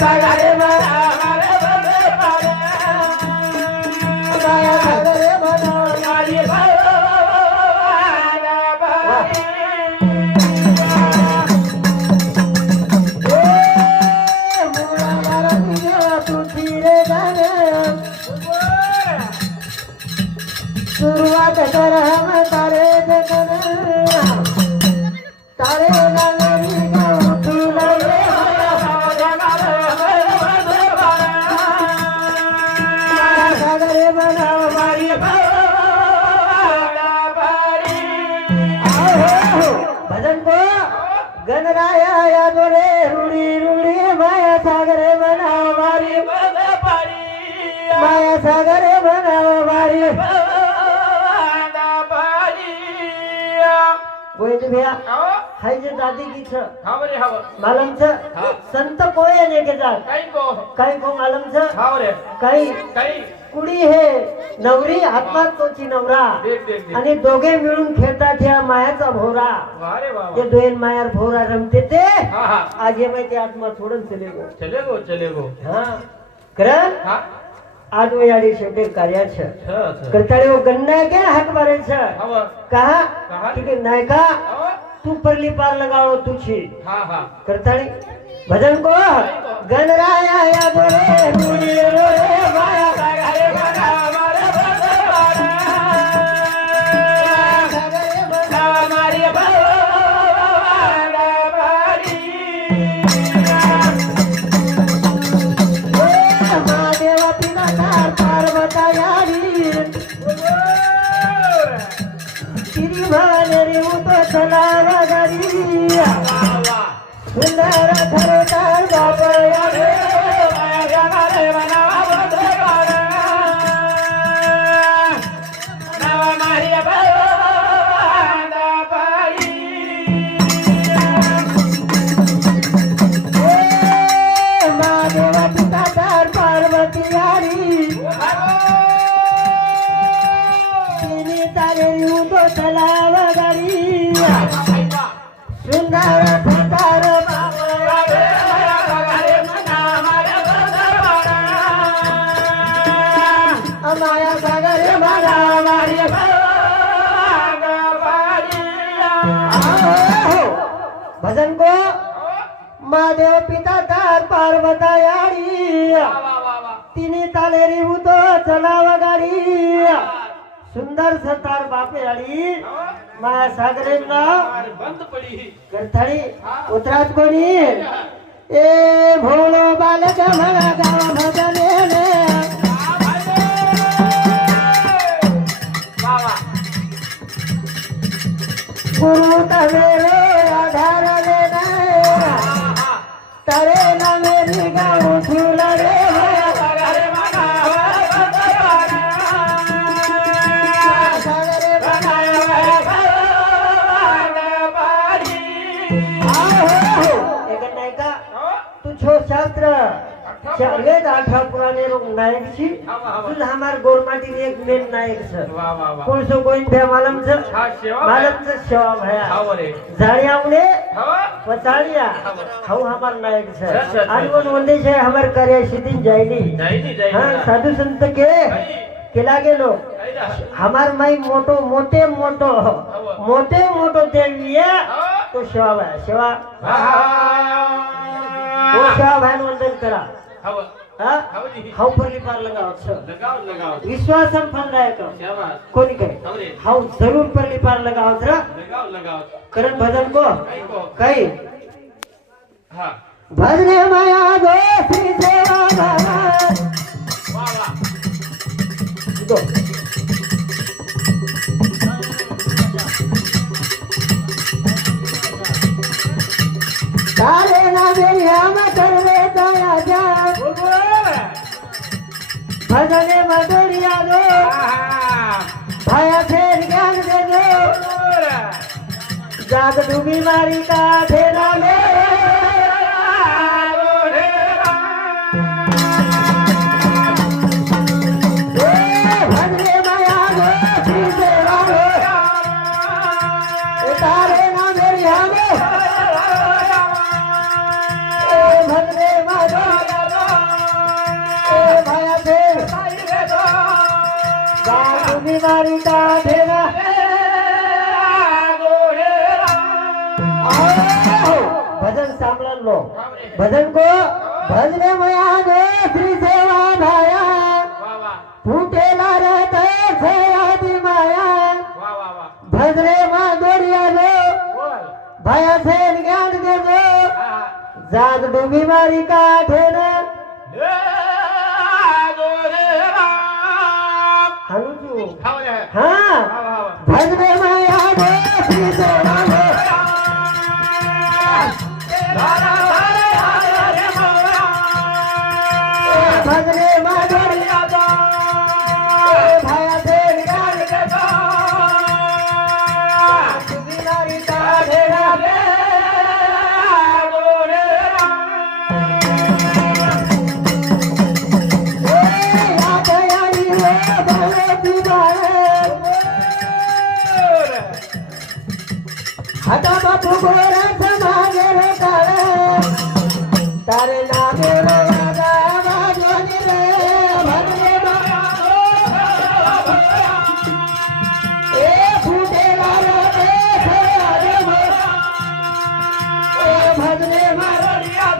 सागरे मला. गोविंद भैया हाय जे दादी की छ? मालम छ? हा. संत कोय ने के जात? काही को? मालम छ? काही कुडी हे नवरी आत्मा तोची नवरा. आणि दोघे मिळून खेळतात ह्या मायाचा भोरा. ते दोन मायार भोरा रमते ते आज ये मैं ते आत्मा सोडून चले गो. चले गो चले गो. हा. करण हा. याडी शेवटे कार्या छ करताळे वो गन्ना के हाक मारे छ कहा? है नायका हवा तू परली पार लगाओ तुझी. हा हा. करताळी भजन को गणराया या बोले चलावा गाडी सुंदर यारे माया सागरे मारी भजन को महादेव पिता तार पार्वता यारी तिने तालेरी उतो चलावा गाडी सुंदर सतार बापे आडी माया सागरे नाव बंद पडी गरथळी उतरात कोणी ए भोलो बालक म्हणा लोक नायक शी तुझ हमार गोरमाटी एक मेन नायक छ कोण सो कोण भ्या. मालम छ मालम छ सेवा भया झाड़ियाउने पचाड़िया हऊ हमार नायक छ आज वो नोंदे छे हमार कार्य सिद्धिन हाँ साधु संत के? केला गेलो. हमार माई मोटो मोटे मोटो मोटे मोटो देवी तो सेवा सेवा वो सेवा भया वंदन करा. हाँ? हाऊ फरली पार लगाव छ विश्वासम फलदायक कोणी करे हाऊ जरूर परली पार लगाव जरा करण भजन को? काही भजने माया गो श्री देवा महाराज गो तारे ना मेरी हम करवे भजने मधुरिया दो भाया फेर ज्ञान दे दो जाग डूबी मारी का फेरा भजन को भजने मया दे श्री सेवा भाया फुटेला रहत है आदि माया। भजने मा दोरिया लो भाया से ज्ञान दे दो जाग डुबी मारी काढे ना। हाँ भजने हटा बापू गोरा समागे रे काळे तारे नामे रे वागा वाजवणी रे भरले ए फुटेला रे देश आरे मोरा ए भजने मारिया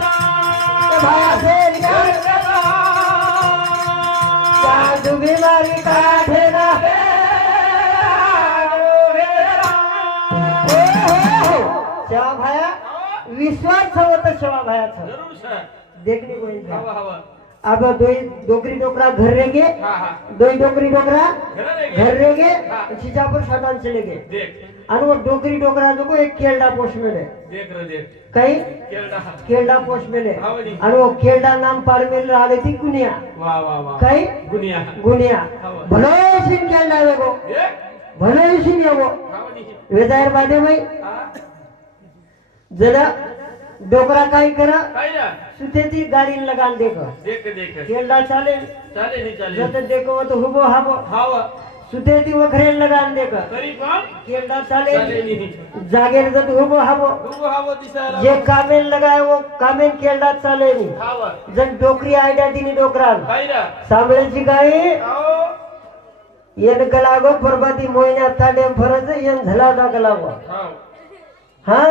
भासे जादू बीमारी काढे विश्वास होत शेवा भायाचा. देखणी कोणी अब दोई डोकरी डोकरा घर रेगे. दोई डोकरी डोकरा घर रेगे. शिजापुर शतान चले गए आणि वो डोकरी डोकरा जो को एक केरडा पोस्ट में ले काही? केरडा पोस्ट में ले हावडी. आणि वो केरडा नाम पार में राहिले ती गुनिया काही? गुनिया भलो शिन केरडा वेगो भलो शिन येगो. वेजायर बादे मै जरा डोकरा काय करा. सुते ती गाडी लगान देखो. केरडा चाले जत देखो तो हुबो हाबो. सुते ती वखरे लगान देखो. केरडा चाले जागेर जत हुबो हाबो. जे कामेन लगाय वो कामेन केरडा चाले नी जन डोकरी आयड्या दिनी डोकरान. सांभळेची गाई येन गलागो परबाती मोयन्यात ताडे फरज येन झलादा गलागो. हा?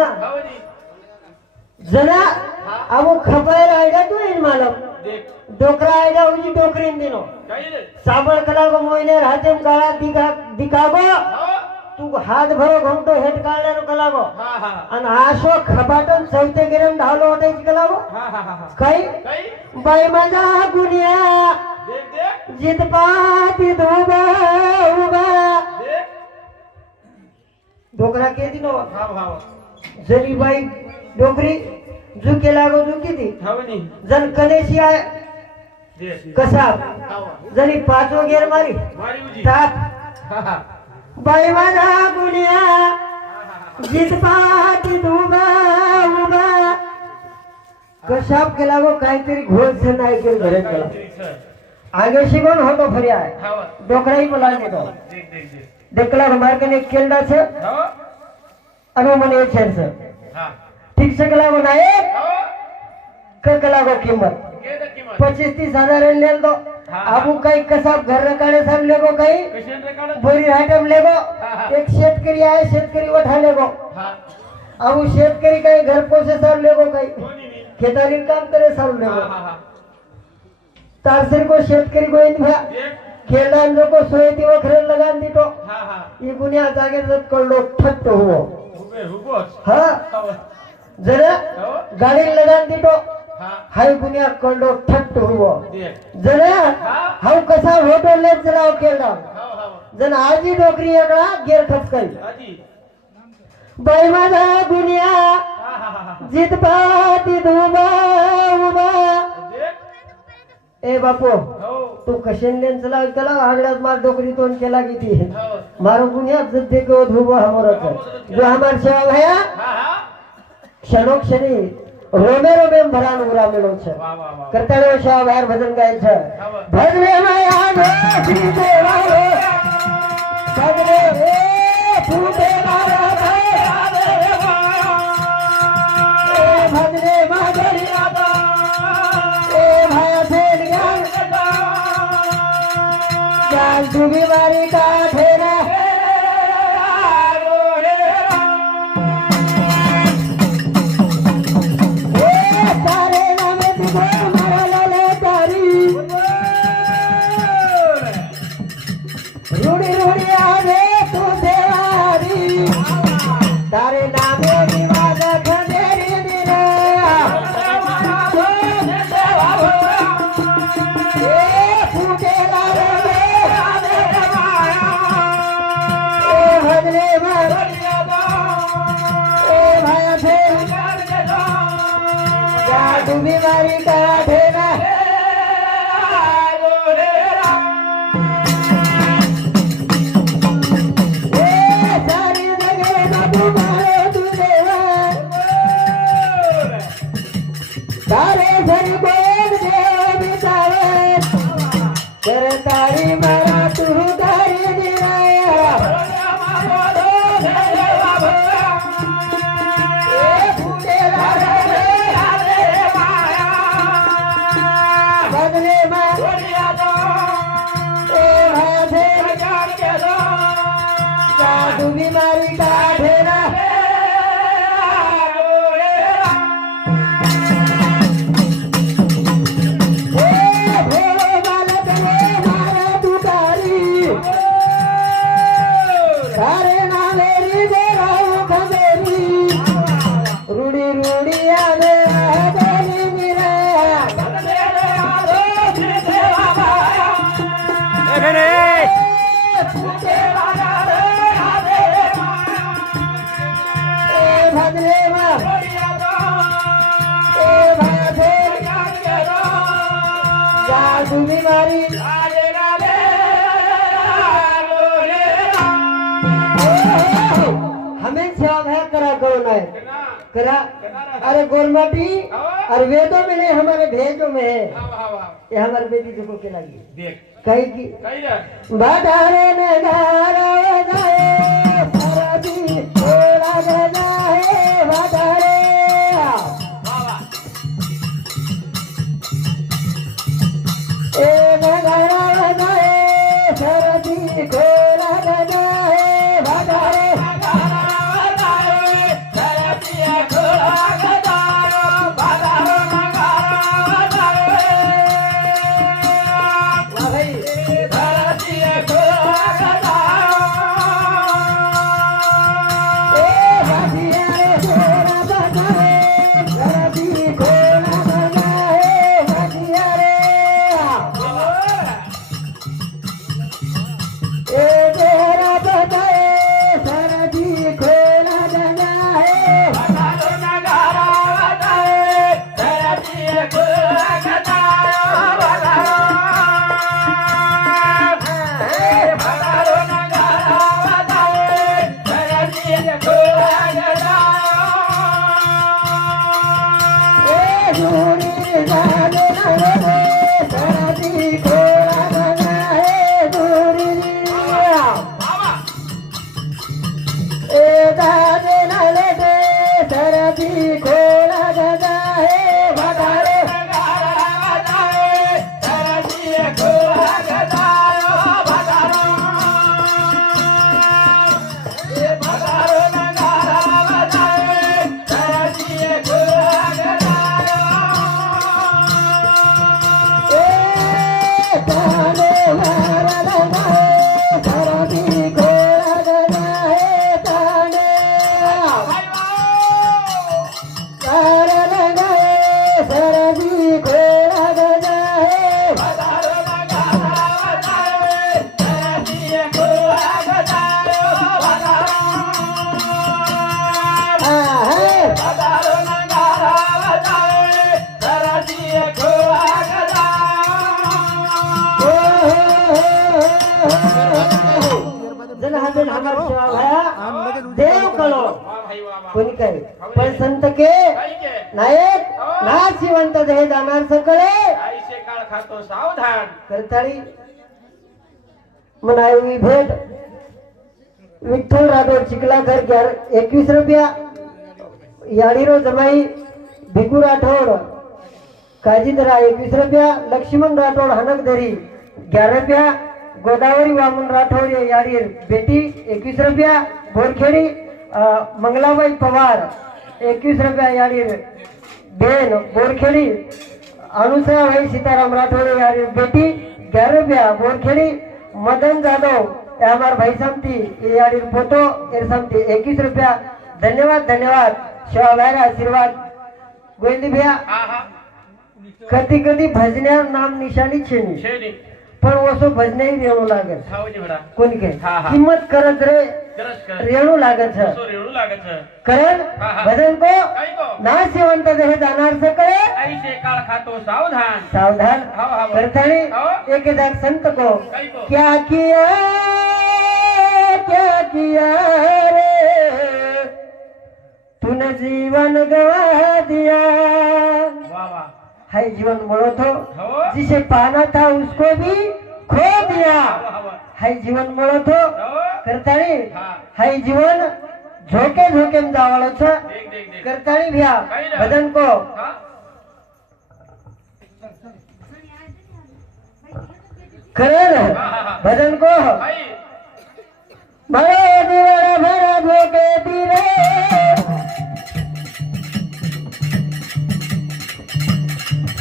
जना अमो खबर आयड्या तू येईन मालक. डोकरा आयड्या उजी डोकरीन दिनो साबळ कलागो मोयने हातेम गाळा दिखा दिखागो तू हात भरो घुमटो हेट काढल्यानो कलागो आणि आशो खबाटन चौथे गिरम ढालो वाटायची कलागो काही? बाई माझा गुन्या जित पाती धोबा उभा डोकरा के दिनो जरी बाई डोकरी झुके लागो झुकी ती. जण कनेशी आहे. कसा जरी पाचो गेर मारी. ताप. बाई माझा गुडिया जित पाठी उभा कशाप केला गो काहीतरी घोळ सण आहे केलं घरात केला आगे शिवण होतो फरी आहे. डोकराही मला नेतो. डेकला मार्गने केलडा छे अनुमने छे सर शिक्षकाला बनाए ककला को कीमत. पच्चीस तीस हजार ले दो. अबू काही कसाब घर रकाडे साहेब लेगो काही? बोरी आयटम लेगो एक शेतकरी आहे शेतकरी वठा लेगो अबू शेतकरी काही घर पोसे साहेब लेगो काही? खेतारी काम करे साहेब लेगो तारसेर को शेतकरी को इन भया खेळणार लोक सोयती वखरे लगान दिटो ही गुन्हा जागेत कळलो ठट्ट हुवो. हा? जर गाडी लगान देतो हाय गुन्हा कंडो ठट्ट हुवो जर हा. कसा होतो लेच जरा केला जन आजी डोकरी एकळा गेर खचकई. बाई माझा गुन्या जित पाती धुबा उबा ए बापो तू कशेंडेन चला त्याला आगड्यात मार डोकरी तोंड केला किती मारो गुन्या जिद्दे गो धुबा हमरत जो हमार सेवा भया. ક્ષણોક્ષણી રોમે રોમે ભરાન ઉરામેલો છે. કરતા કરતાળો શાહ વાયર ભજન ગાય છે. ભજને માં યાદ શ્રી દેવા तुम्ही वारी काढे তুমি মারিটা हमें सेवा भया करा करो ना करा अरे गोलमाटी और वेदों में नहीं हमारे भेदों में है। ये हमारे बेटी को के लगी कही की बाधारे ने धारा जाए हा देव कळो कोणी काय? पण संत के. नायक. नाशिवंत हे जाणार सकळे. खातो सावधान. करताळी. भेट. विठ्ठल राठोड चिखलाकर ग्यार एकवीस रुपया. याडीरो जमाई. भिकू राठोड. काजीदरा एकवीस रुपया. लक्ष्मण राठोड हनकदरी ग्यारह रुपया. गोदावरी वामन राठोड याडीर बेटी एकवीस रुपया बोरखेडी मंगलाबाई पवार एकवीस रुपया याडीर बेन बोरखेडी अनुसया भाई सीताराम राठोड याडीर बेटी ग्यारह रुपया बोरखेडी मदन जाधव हमार भाई समती याडीर फोटो एर समती एकवीस रुपया धन्यवाद धन्यवाद शिवा भाई आशीर्वाद गोविंदी भैया कधी कधी भजन्या नाम निशाणी छेनी. पण वसो भजने रेणू लागत कोणी के हिम्मत करत रे. रेणू लागत करल? भजन को? ना सेवंत हे जाणार से करे खातो सावधान. सावधान. करताने एक दाग संत को क्या किया क्या किया रे? तूने जीवन गवा दिया. है जीवन बड़ो तो जिसे पाना था उसको भी खो दिया. है जीवन बड़ो तो करता नहीं है जीवन झोके झोके में जावालो छ करता नहीं भैया. बदन को. करेल बदन को. भरे दिवारा भरा झोके दिले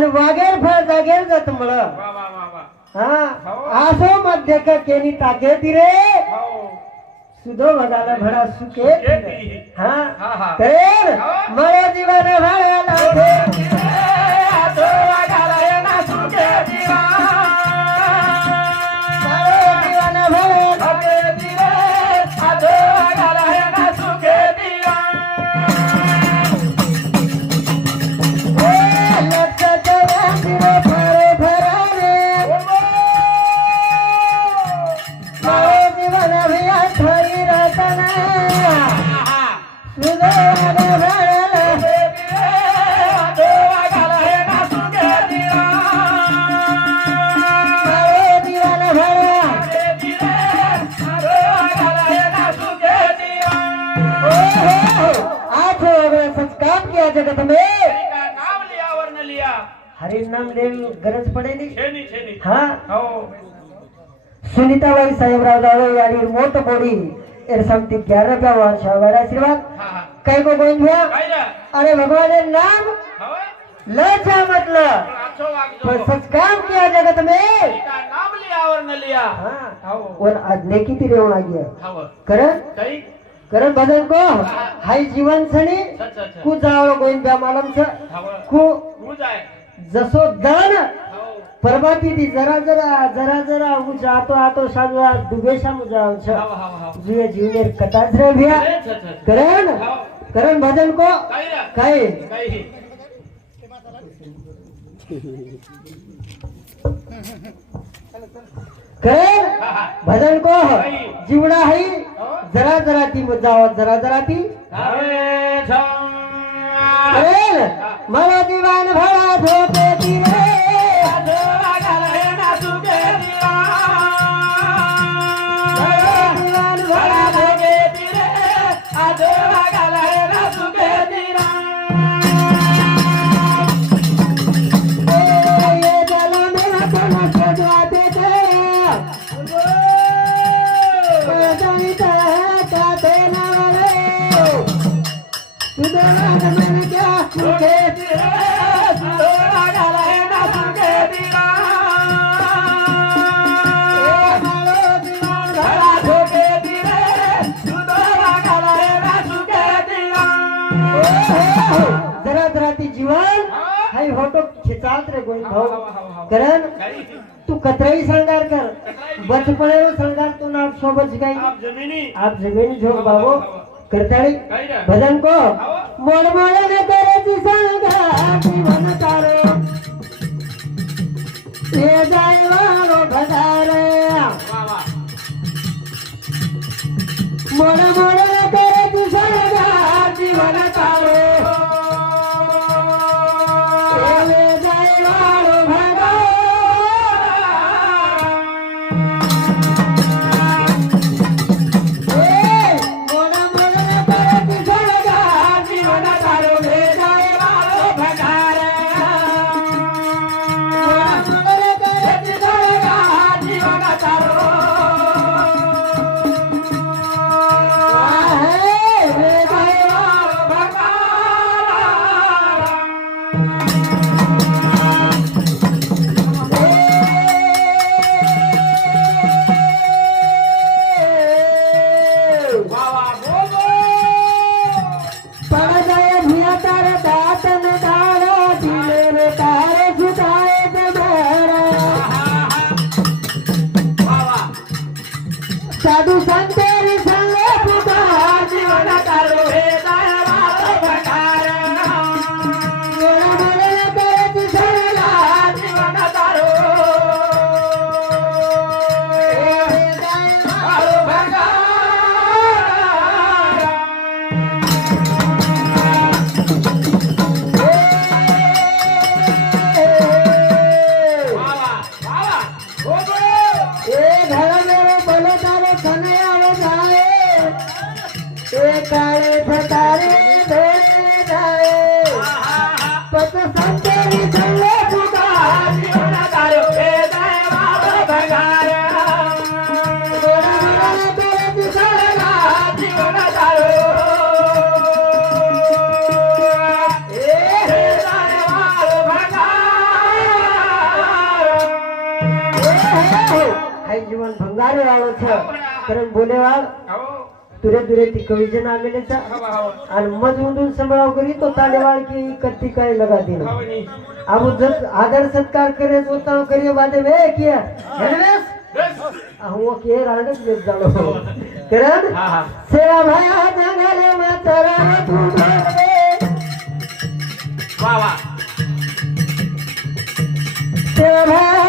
आणि वागेल फळ जागेल जात मळ हा? असो मध्यक केनी ताके तिरे. सुदो बघायला भडा सुके हा? तर मला जीवन भरायला जगत में नाम लिया और न लिया हरे नाम ले गरज पडेली छेनी छेनी सुनीताबाई साहेबराव जावळे यांनी मोठ बोडी एर सांगते ग्यारह वर्षावर आशीर्वाद कई को गोइन भैया अरे भगवान ने नाम ल जा मतलब पर संस्कार किया जगत में हाँ और आज लेखी ती रेवण आ गया करण करण बदल को हाई जीवन सणी कु जावळ गोइन भ्या मालम छ कु जसो दान परमाती ती जरा जरा जरा जरा હું જાતો આતો સાજવા ડુબેશા મુ જાવ છે જીવે જીવને કદાચ રે ભ્યા કરણ करण भजन को काही करण भजन को जीवना है? जरा जरा ती जावा जरा जरा ती. करण मला दिवान भरा झोपे तिने सोबत गाई आप जमीन झोक बाबू करताळी भजन को मोडमोड ने करायची शृंगार जीवन तारो ये जाय वारो भदारे मोड मोड ने करायची कारण बोलेवा हो. तुरे तुरे ती कविजन आमेलेचा हो, हो, आणि मज मधून संभाव करी तो तालेवाळ की कत्ती काय लगा दिन अब जर आदर सत्कार करे होता करी करियो वे किया. अहो के राडक सेवा भाया जंगले मातरा वा वा. सेवा भाया